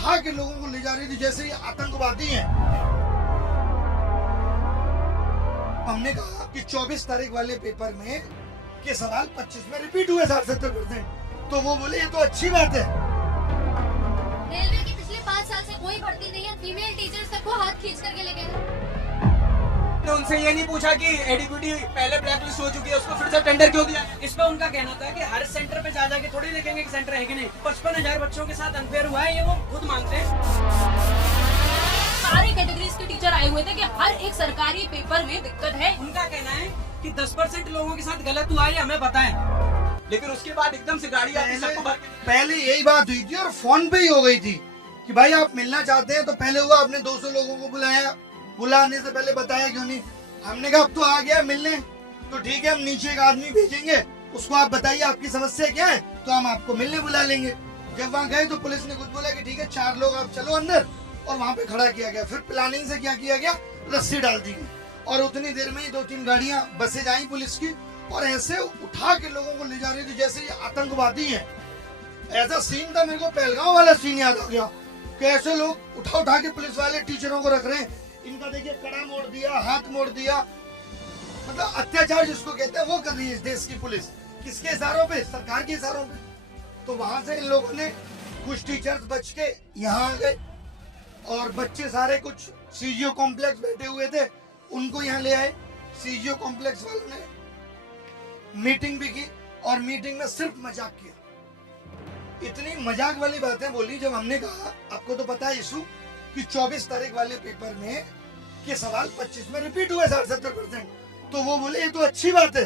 उठा के लोगों को ले जा रही थी जैसे ये आतंकवादी हैं। हमने कहा कि 24 तारीख वाले पेपर में के सवाल 25 में रिपीट हुए 70%, तो वो बोले ये तो अच्छी बात है। रेलवे की पिछले 5 साल से कोई भर्ती नहीं है, फीमेल टीचर्स तक को हाथ खींच करके ले गए। तो उनसे ये नहीं पूछा कि एडीक्यूटी पहले ब्लैकलिस्ट हो चुकी है, उसको फिर से टेंडर क्यों दिया? इसमें उनका कहना था कि हर सेंटर पे जा के थोड़ी देखेंगे कि सेंटर है कि नहीं। 55,000 बच्चों के साथ अनफेयर हुआ है, ये वो खुद मानते हैं। सारे कैटेगरीज के टीचर आए हुए थे कि हर एक सरकारी पेपर में दिक्कत है। उनका कहना है कि 10% लोगों के साथ गलत हुआ है, हमें पता है, लेकिन उसके बाद एकदम से गाड़ी आती सबको भर के। पहले यही बात हुई थी और फोन पे ही हो गई थी कि भाई आप मिलना चाहते हैं, तो पहले हुआ आपने 200 लोगों को बुलाया, बुलाने से पहले बताया क्यों नहीं? हमने कहा अब तो आ गया मिलने, तो ठीक है हम नीचे एक आदमी भेजेंगे, उसको आप बताइए आपकी समस्या क्या है, तो हम आपको मिलने बुला लेंगे। जब वहाँ गए तो पुलिस ने कुछ बोला कि ठीक है 4 लोग आप चलो अंदर, और वहाँ पे खड़ा किया गया। फिर प्लानिंग से क्या किया गया, रस्सी डाल दी गई और उतनी देर में ही 2-3 गाड़ियां बसें आई पुलिस की, और ऐसे उठा के लोगों को ले जा रही थी जैसे ये आतंकवादी हैं। ऐसा सीन था, मेरे को पहलगांव वाला सीन याद आ गया कि ऐसे लोग उठा के पुलिस वाले टीचरों को रख रहे हैं। इनका देखिए कड़ा मोड़ दिया, हाथ मोड़ दिया, मतलब अत्याचार जिसको कहते हैं वो कर रही है इस देश की पुलिस। किसके इशारों पे? सरकार के इशारों पे। तो वहां से इन लोगों ने कुछ टीचर्स बच के यहाँ आ गए, और बच्चे सारे कुछ सीजीओ कॉम्प्लेक्स बैठे हुए थे, उनको यहाँ ले आए। सीजीओ कॉम्प्लेक्स वालों ने मीटिंग भी की, और मीटिंग में सिर्फ मजाक किया। इतनी मजाक वाली बातें बोली जब हमने कहा आपको तो पता है इशू कि 24 तारीख वाले पेपर में के सवाल 25 में रिपीट हुए 70%, तो वो बोले ये तो अच्छी बात है।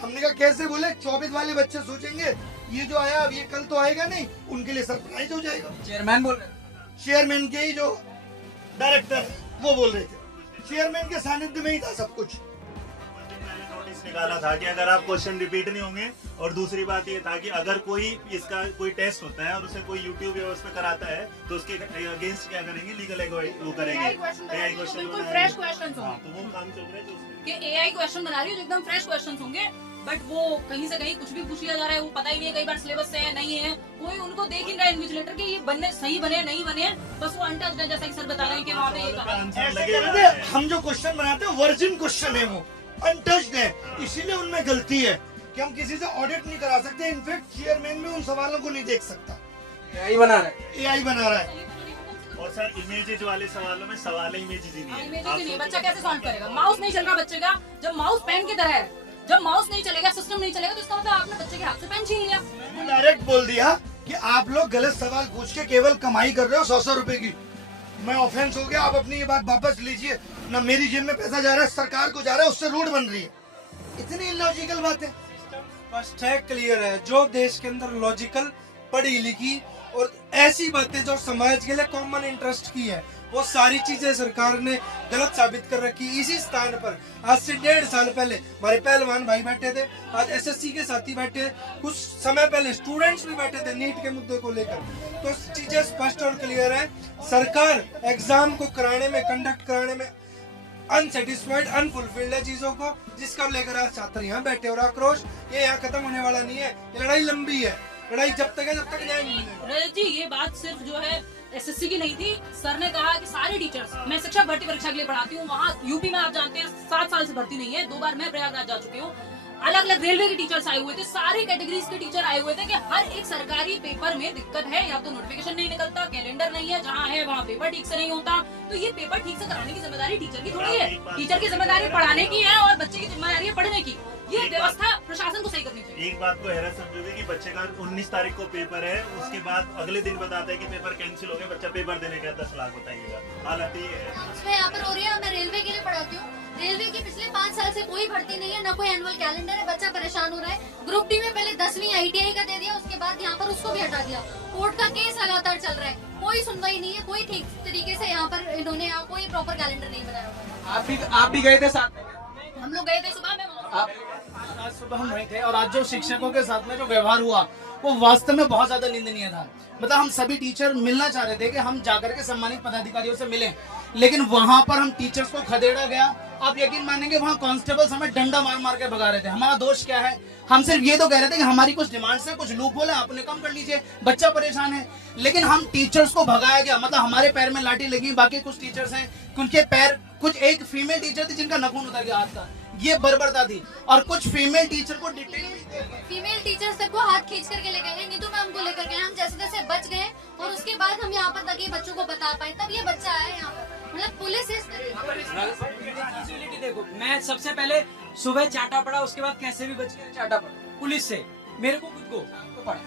हमने कहा कैसे? बोले 24 वाले बच्चे सोचेंगे ये जो आया अब ये कल तो आएगा नहीं, उनके लिए सरप्राइज हो जाएगा। चेयरमैन बोल रहे, चेयरमैन के ही जो डायरेक्टर है वो बोल रहे थे, चेयरमैन के सानिध्य में ही था सब कुछ। नोटिस निकाला था कि अगर आप क्वेश्चन रिपीट नहीं होंगे, और दूसरी बात ये था कि अगर कोई इसका कोई टेस्ट होता है और उसे कोई यूट्यूब या उस पर कराता है तो उसके अगेंस्ट क्या करेंगे, लीगल वो करेंगे। AI क्वेश्चन बिल्कुल फ्रेश क्वेश्चन हाँ, तो वो काम चल रहा है जो उसमें। कि AI क्वेश्चन बना रही है जो एकदम फ्रेश क्वेश्चन होंगे, बट वो कहीं से कहीं कुछ भी पूछ लिया जा रहा है, वो पता ही नहीं है कई बार सिलेबस से है नहीं है, कोई उनको देख ही रहा है इन्विजिलेटर के ये बनने सही बने नहीं बने, बस वो अनटच्ड है, जैसा कि सर बता रहे हैं कि वहाँ पे ये कहा। आंसर ऐसे लगेगा कहते हैं, हम जो क्वेश्चन बनाते हैं वर्जिन क्वेश्चन है, वो अनटच्ड है, इसीलिए उनमें गलती है कि हम किसी से ऑडिट नहीं करा सकते। इनफैक्ट चेयरमैन भी उन सवालों को नहीं देख सकता, यही बना रहे। AI बना रहा है। और सर इमेजेज वाले सवालों में सवाल इमेजेज ही नहीं है। बच्चा कैसे सॉल्व करेगा? माउस नहीं चल रहा बच्चे का, जब माउस पेन की तरह है, जब माउस नहीं चलेगा, सिस्टम नहीं चलेगा, तो इसका मतलब आपने बच्चे के हाथ से पेन छीन लिया। डायरेक्ट बोल दिया कि आप लोग गलत सवाल पूछ के केवल कमाई कर रहे हो 100 रुपए की। मैं ऑफेंस हो गया, आप अपनी ये बात वापस लीजिए, ना मेरी जेब में पैसा जा रहा है, सरकार को जा रहा है, उससे रोड बन रही है। इतनी इलॉजिकल बात है। स्पष्ट है, क्लियर है। जो देश के अंदर लॉजिकल, पढ़ी लिखी और ऐसी बातें जो समाज के लिए कॉमन इंटरेस्ट की है, वो सारी चीजें सरकार ने गलत साबित कर रखी। इसी स्थान पर आज से 1.5 साल पहले हमारे पहलवान भाई बैठे थे, आज SSC के साथी बैठे, कुछ समय पहले स्टूडेंट्स भी बैठे थे नीट के मुद्दे को लेकर। तो चीजें स्पष्ट और क्लियर है। सरकार एग्जाम को कराने में, कंडक्ट कराने में अनसेटिस्फाइड, अनफुलफिल्ड है चीजों को, जिसका लेकर आज छात्र यहाँ बैठे। और आक्रोश ये यहाँ खत्म होने वाला नहीं है, ये लड़ाई लंबी है। लड़ाई जब तक है जब तक न्याय नहीं मिलेगा। रजत जी, ये बात सिर्फ जो है SSC की नहीं थी। सर ने कहा कि सारे टीचर्स, मैं शिक्षक भर्ती परीक्षा के लिए पढ़ाती हूँ, वहाँ यूपी में आप जानते हैं 7 साल से भर्ती नहीं है, 2 बार मैं प्रयागराज जा चुकी हूँ। अलग अलग रेलवे के टीचर्स आए हुए थे, सारे कैटेगरीज के टीचर आए हुए थे कि हर एक सरकारी पेपर में दिक्कत है, या तो नोटिफिकेशन नहीं निकलता, कैलेंडर नहीं है, जहाँ है वहाँ पेपर ठीक से नहीं होता। तो ये पेपर ठीक से कराने की जिम्मेदारी टीचर की थोड़ी है, टीचर की जिम्मेदारी पढ़ाने की है और बच्चे की जिम्मेदारी है पढ़ने की। ये व्यवस्था प्रशासन को सही करनी चाहिए। एक बात को हैरत समझोगे कि बच्चे का 19 तारीख को पेपर है, उसके बाद अगले दिन बताता है कि पेपर कैंसिल हो गया, बच्चा पेपर देने गया 10 लाख बताइएगा। हालत ये है। उसमें यहाँ पर हो रही है, मैं रेलवे के लिए पढ़ाती हूँ, रेलवे की पिछले 5 साल से कोई भर्ती नहीं है, ना कोई एनुअल कैलेंडर है, बच्चा परेशान हो रहा है। ग्रुप डी में पहले 10वीं ITI का दे दिया, उसके बाद यहाँ पर उसको भी हटा दिया। कोर्ट का केस लगातार चल रहा है, कोई सुनवाई नहीं है, कोई ठीक तरीके से यहाँ पर इन्होंने कोई प्रॉपर कैलेंडर नहीं बनाया हुआ। आप भी गए थे साथ में? हम लोग गए थे सुबह में, आज सुबह हम वहीं थे, और आज जो शिक्षकों के साथ में जो व्यवहार हुआ वो वास्तव में बहुत ज्यादा निंदनीय था। मतलब हम सभी टीचर मिलना चाह रहे थे कि हम जाकर के सम्मानित पदाधिकारियों से मिलें, लेकिन वहां पर हम टीचर्स को खदेड़ा गया, आप यकीन मानेंगे वहाँ कांस्टेबल्स हमें डंडा मार मार के भगा रहे थे। हमारा दोष क्या है, हम सिर्फ ये तो कह रहे थे कि हमारी कुछ डिमांड्स है, कुछ लूप होल है, आपने कम कर लीजिए, बच्चा परेशान है। लेकिन हम टीचर्स को भगाया गया, मतलब हमारे पैर में लाठी लगी, बाकी कुछ टीचर्स हैं उनके पैर, कुछ एक फीमेल टीचर थी जिनका नाखून उतर गया हाथ का, ये बर्बरता थी। और कुछ फीमेल टीचर को डिटेन, फीमेल टीचर्स तक को हाथ खींच करके लेकर गए, नीतू मैम को लेकर गए, हम जैसे तैसे बच गए और उसके बाद हम यहाँ पर ताकि बच्चों को बता पाए, तब ये बच्चा आया यहाँ पर। मतलब पुलिस इस रिस्पॉन्सिबिलिटी देखो, मैं सबसे पहले सुबह चाटा पड़ा, उसके बाद कैसे भी बच गया चाटा पड़ा पुलिस से, मेरे को खुद को पड़ा।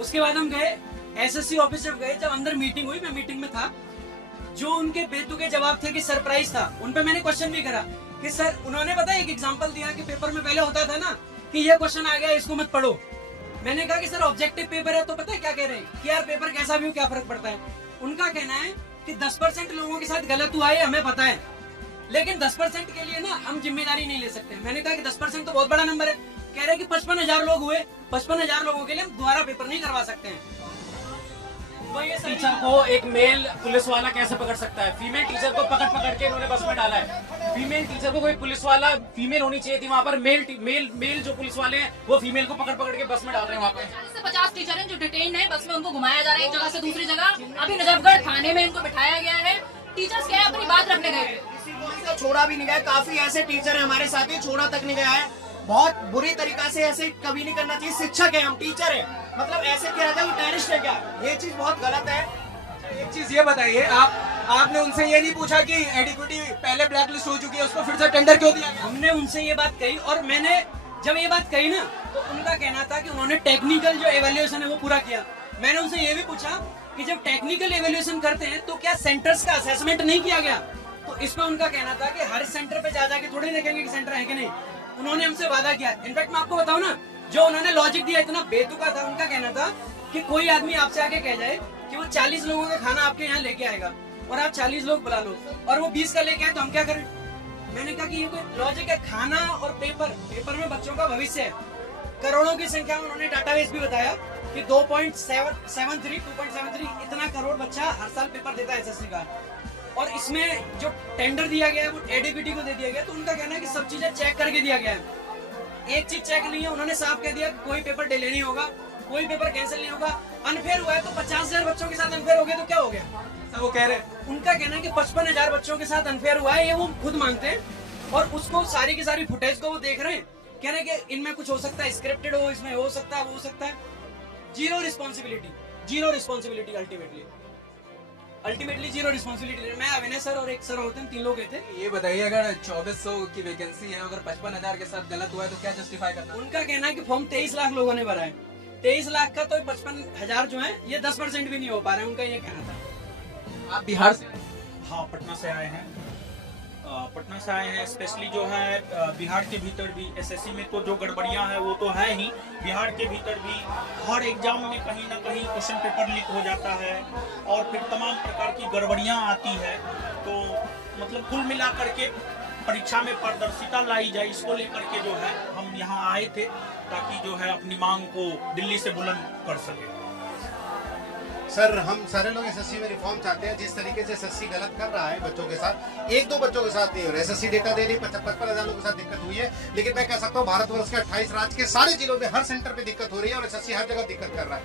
उसके बाद हम गए एसएससी ऑफिस, जब गए, जब अंदर मीटिंग हुई, मैं मीटिंग में था, जो उनके बेतुके जवाब थे कि सरप्राइज था, उन पे मैंने क्वेश्चन भी करा कि सर, उन्होंने पता है एक एग्जांपल दिया कि पेपर में पहले होता था ना कि ये क्वेश्चन आ गया इसको मत पढ़ो। मैंने कहा कि सर ऑब्जेक्टिव पेपर है, तो पता है क्या कह रहे हैं कि यार पेपर कैसा भी हो क्या फर्क पड़ता है। उनका कहना है कि 10% लोगों के साथ गलत हुआ है, हमें पता है, लेकिन 10% के लिए ना हम जिम्मेदारी नहीं ले सकते। मैंने कहा कि 10% तो बहुत बड़ा नंबर है। कह रहे कि 55,000 लोग हुए, 55,000 लोगों के लिए हम दोबारा पेपर नहीं करवा सकते हैं। तो ये टीचर को एक मेल पुलिस वाला कैसे पकड़ सकता है? फीमेल टीचर को पकड़ के इन्होंने बस में डाला है। फीमेल टीचर को कोई पुलिस वाला, फीमेल होनी चाहिए थी वहाँ पर, मेल जो पुलिस वाले हैं वो फीमेल को पकड़ के बस में डाल रहे हैं वहाँ पे। 40 से 50 टीचर हैं जो डिटेन है, बस में उनको घुमाया जा रहा है एक जगह से दूसरी जगह। अभी नजफगढ़ थाने में इनको बिठाया गया है। टीचर्स क्या है, अपनी बात रखने गए थे, छोड़ा भी नहीं गया। काफी ऐसे टीचर हैं हमारे साथ ही, छोड़ा तक नहीं गया है। बहुत बुरी तरीका से ऐसे कभी नहीं करना चाहिए। शिक्षक है हम, टीचर है, मतलब ऐसे क्या है, वो टेररिस्ट है क्या? ये चीज बहुत गलत है। एक चीज ये बताइए, आपने उनसे ये नहीं पूछा कि एडिक्विटी पहले ब्लैक लिस्ट हो चुकी है, उसको फिर से टेंडर क्यों दिया? हमने उनसे ये बात कही, और मैंने जब ये बात कही ना, तो उनका कहना था कि उन्होंने टेक्निकल जो एवेल्युएशन है वो पूरा किया। मैंने उनसे ये भी पूछा कि जब टेक्निकल एवेल्युएशन करते हैं तो क्या सेंटर्स का असेसमेंट नहीं किया गया? तो इसमें उनका कहना था कि हर सेंटर पे जा जाके थोड़ी देखेंगे कि सेंटर है कि नहीं। उन्होंने हमसे वादा किया। इनफैक्ट मैं आपको बताऊं ना, जो उन्होंने लॉजिक दिया इतना बेतुका था। उनका कहना था कि कोई आदमी आपसे आके कह जाए कि वो 40 लोगों का खाना आपके यहाँ लेके आएगा और आप 40 लोग बुला लो और वो 20 का लेके आए, तो हम क्या करें? मैंने कहा कि ये कोई लॉजिक है? खाना और पेपर में बच्चों का भविष्य है। करोड़ों की संख्या में उन्होंने डाटाबेस भी बताया कि 2.73 इतना करोड़ बच्चा हर साल पेपर देता है एसएससी का। और इसमें जो टेंडर दिया गया है वो एडीपीटी को दे दिया गया। तो उनका कहना है कि सब चीजें चेक करके दिया गया है, एक चीज चेक नहीं है। उन्होंने साफ कह दिया कोई पेपर डिले नहीं होगा, कोई पेपर कैंसिल नहीं होगा। अनफेयर हुआ है तो 50,000 बच्चों के साथ अनफेयर हो गया तो क्या हो गया? ऐसा वो कह रहे हैं। उनका कहना है कि 55,000 बच्चों के साथ अनफेयर हुआ है, ये वो खुद मानते हैं। और उसको सारी की सारी फुटेज को वो देख रहे हैं, कह रहे हैं कि इनमें कुछ हो सकता है, स्क्रिप्टेड हो, इसमें हो सकता है, वो हो सकता है। Zero responsibility ultimately zero responsibility. मैं, अविनय सर और एक सर होते हैं, 3 लोग गए थे। ये बताइए, अगर 2400 की वैकेंसी है, अगर 55,000 के साथ गलत हुआ है तो क्या जस्टिफाई करना? उनका कहना है कि फॉर्म 23 लाख लोगों ने भरा है, 23 लाख का तो 55,000 जो है ये 10% भी नहीं हो पा रहा है। उनका ये कहना था। आप बिहार से? हाँ, पटना से आए हैं। पटना से आए हैं। स्पेशली जो है बिहार के भीतर भी एसएससी में तो जो गड़बड़ियां हैं वो तो है ही, बिहार के भीतर भी हर एग्जाम में कहीं ना कहीं क्वेश्चन पेपर लीक हो जाता है और फिर तमाम प्रकार की गड़बड़ियां आती है। तो मतलब कुल मिला करके परीक्षा में पारदर्शिता लाई जाए, इसको लेकर के जो है हम यहाँ आए थे, ताकि जो है अपनी मांग को दिल्ली से बुलंद कर सके। सर, हम सारे लोग एसएससी में रिफॉर्म चाहते हैं। जिस तरीके से एसएससी गलत कर रहा है बच्चों के साथ, 1-2 बच्चों के साथ नहीं हो रहा है। एसएससी डेटा दे रही 55,000 लोगों के साथ दिक्कत हुई है, लेकिन मैं कह सकता हूँ भारतवर्ष के 28 राज्य के सारे जिलों में हर सेंटर पे दिक्कत हो रही है और एसएससी हर जगह दिक्कत कर रहा है।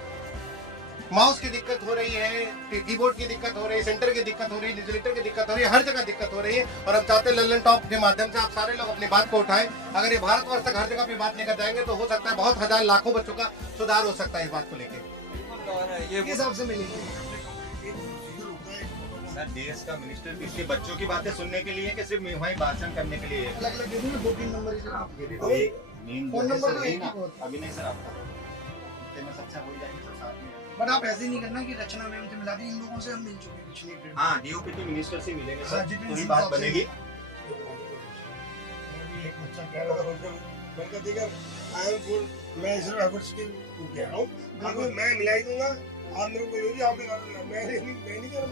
माउस की दिक्कत हो रही है, कीबोर्ड की दिक्कत हो रही है, सेंटर की दिक्कत हो रही है, डिजिटल की दिक्कत हो रही है, हर जगह दिक्कत हो रही है। और हम चाहते हैं लल्लन टॉप के माध्यम से आप सारे लोग अपनी बात को उठाएं। अगर ये भारतवर्ष तक हर जगह अपनी बात लेकर जाएंगे तो हो सकता है बहुत हजार लाखों बच्चों का सुधार हो सकता है इस बात को लेकर। और ये हिसाब से मिलेगी सर, देश का मिनिस्टर इसके बच्चों की बातें सुनने के लिए कि सिर्फ वहीं भाषण करने के लिए? अलग-अलग दे दूं, 2-3 नंबर इसे आप दे दो। फोन नंबर तो एक ही बहुत। अभी नहीं सर, आपका में सबसे हो जाएंगे सर साथ में। बट आप ऐसे नहीं करना कि रचना मैम से मिला दी, इन लोगों से हम मिल चुके हैं पिछले एक। हाँ, डीओपीटी मिनिस्टर से मिलेंगे सर, जितनी वही बात बनेगी। एक बच्चा कह रहा था, मैं कहती कि आई एम गुड, मैं सिर्फ एफर्ट्स के कह रहा हूँ, आपको मैं मिलाई दूंगा। आप मेरे को ये आप मैं नहीं कर रहा,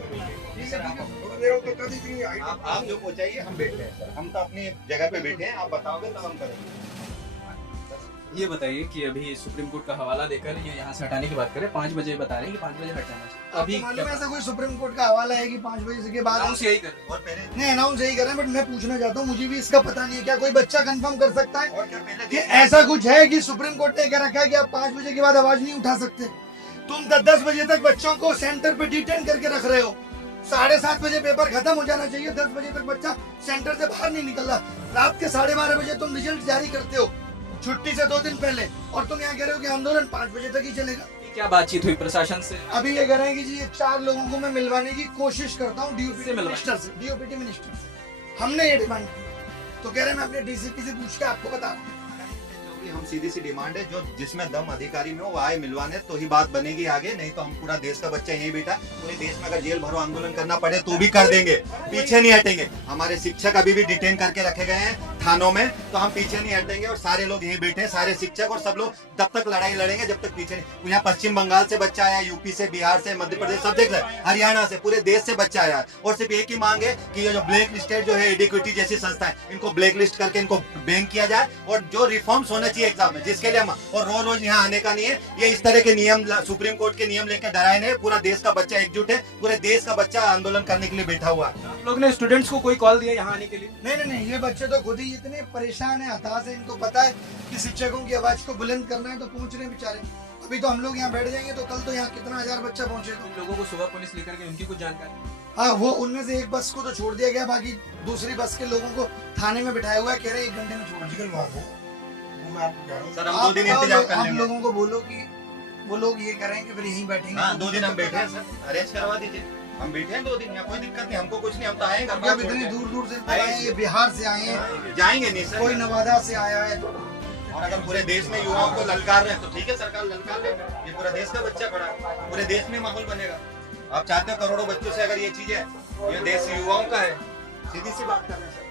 मैं तो कभी नहीं आई। आप जो पहुंचाइए, हम बैठे हैं सर, हम तो अपनी जगह पे बैठे हैं, आप बताओगे तब हम करेंगे। ये बताइए कि अभी सुप्रीम कोर्ट का हवाला देकर ये यहाँ से हटाने की बात करें, 5 बजे बता रहे हैं कि 5 बजे हट जाना चाहिए। अभी मालूम है ऐसा कोई सुप्रीम कोर्ट का हवाला है कि 5 बजे के बाद अनाउंस यही कर रहे हैं। और पहले नहीं अनाउंस यही कर रहे हैं, बट मैं पूछना चाहता हूँ, मुझे भी इसका पता नहीं है, क्या कोई बच्चा कंफर्म कर सकता है और क्या पहले कि ऐसा कुछ है कि सुप्रीम कोर्ट ने कह रखा है कि आप 5 बजे के बाद आवाज नहीं उठा सकते? तुम 10 बजे तक बच्चों को सेंटर पे डिटेन करके रख रहे हो। 7:30 बजे पेपर खत्म हो जाना चाहिए, 10 बजे तक बच्चा सेंटर से बाहर नहीं निकल रहा। रात के 12:30 बजे तुम रिजल्ट जारी करते हो छुट्टी से 2 दिन पहले, और तुम यहाँ कह रहे हो कि आंदोलन 5 बजे तक ही चलेगा। क्या बातचीत हुई प्रशासन से? अभी ये कह रहे हैं कि जी ये 4 लोगों को मैं मिलवाने की कोशिश करता हूँ किससे मिलवाने? डीओपीटी मिनिस्टर से। हमने ये डिमांड की, तो कह रहे हैं मैं अपने डीसीपी से पूछ के आपको बता रहा हूँ। हम सीधी सी डिमांड है, जो जिसमें दम अधिकारी में हो वो आए मिलवाने, तो ही बात बनेगी आगे। नहीं तो हम पूरा देश का बच्चा यही बेटा, पूरे देश में अगर जेल भरो आंदोलन करना पड़े तो भी कर देंगे, पीछे नहीं हटेंगे। हमारे शिक्षक अभी भी डिटेन करके रखे गए हैं थानों में, तो हम पीछे नहीं हटेंगे। और सारे लोग यही बैठे हैं, सारे शिक्षक और सब लोग तब तक लड़ाई लड़ेंगे जब तक पीछे नहीं। यहाँ पश्चिम बंगाल से बच्चा आया, यूपी से, बिहार से, मध्य प्रदेश, सब देख रहे, हरियाणा से, पूरे देश से बच्चा आया। और सिर्फ एक ही मांग है कि ये जो ब्लैक लिस्टेड जो है एडिक्विटी जैसी संस्था है, इनको ब्लैक लिस्ट करके इनको बैन किया जाए, और जो रिफॉर्म्स होने चाहिए एग्जाम में, जिसके लिए हम और रोज रोज यहाँ आने का नहीं है। ये इस तरह के नियम सुप्रीम कोर्ट के नियम लेकर डराए नहीं। पूरा देश का बच्चा एकजुट है, पूरे देश का बच्चा आंदोलन करने के लिए बैठा हुआ है। आप लोग ने स्टूडेंट्स को कोई कॉल दिया यहाँ आने के लिए? नहीं, ये बच्चे तो खुद ही इतने परेशान है, हताश है। इनको पता है कि शिक्षकों की आवाज को बुलंद करना है, तो पहुंच रहे बेचारे। अभी तो हम लोग यहाँ बैठ जाएंगे तो कल तो यहाँ कितना 1000 बच्चा पहुंचेगा। इन लोगों को सुबह पुलिस लेकर के उनकी कुछ जानकारी? हाँ, वो उनमें से एक बस को तो छोड़ दिया गया, बाकी दूसरी बस के लोगों को थाने में बिठाया हुआ है। कह रहे 1 घंटे में छोड़ लॉजिकल बात है, वो मैं आपको कह रहा हूँ। सर हम 2 दिन इंतजार कर आप लेंगे। लोगों को बोलो कि वो लोग ये करें कि फिर यहीं बैठेंगे। हाँ 2 दिन हम बैठे हैं सर, अरेंज करवा दीजिए। हम बैठे हैं 2 दिन, यहाँ कोई दिक्कत नहीं, हमको कुछ नहीं, हम तो आएंगे। अब इतनी दूर दूर से आए हैं, ये बिहार से आए हैं, जाएंगे नहीं सर, कोई नवादा से आया है। और अगर पूरे देश में युवाओं को ललकार रहे हैं तो ठीक है, सरकार ललकार ले। ये पूरा देश का बच्चा खड़ा है, पूरे देश में माहौल बनेगा। आप चाहते हो करोड़ों बच्चों से अगर ये चीज है, ये देश युवाओं का है, सीधी सी बात कर रहे हैं सर।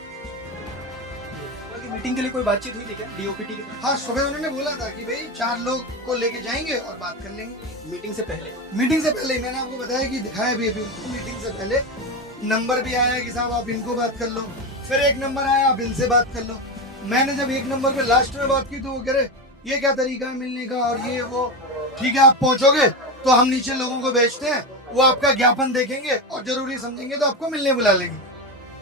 मीटिंग के लिए कोई बातचीत हुई थी क्या डीओपीटी की तरफ? हाँ, सुबह उन्होंने बोला था कि भाई 4 लोग को लेके जाएंगे और बात कर लेंगे। मीटिंग से पहले? मीटिंग से पहले मैंने आपको बताया कि दिखाया भी अभी मीटिंग से पहले नंबर भी आया कि साहब आप इनको बात कर लो, फिर एक नंबर आया आप इनसे बात कर लो। मैंने जब 1 नंबर पे लास्ट में बात की तो वो कह रहे ये क्या तरीका है मिलने का, और ये वो। ठीक है, आप पहुंचोगे तो हम नीचे लोगों को भेजते हैं, वो आपका ज्ञापन देखेंगे और जरूरी समझेंगे तो आपको मिलने बुला लेंगे।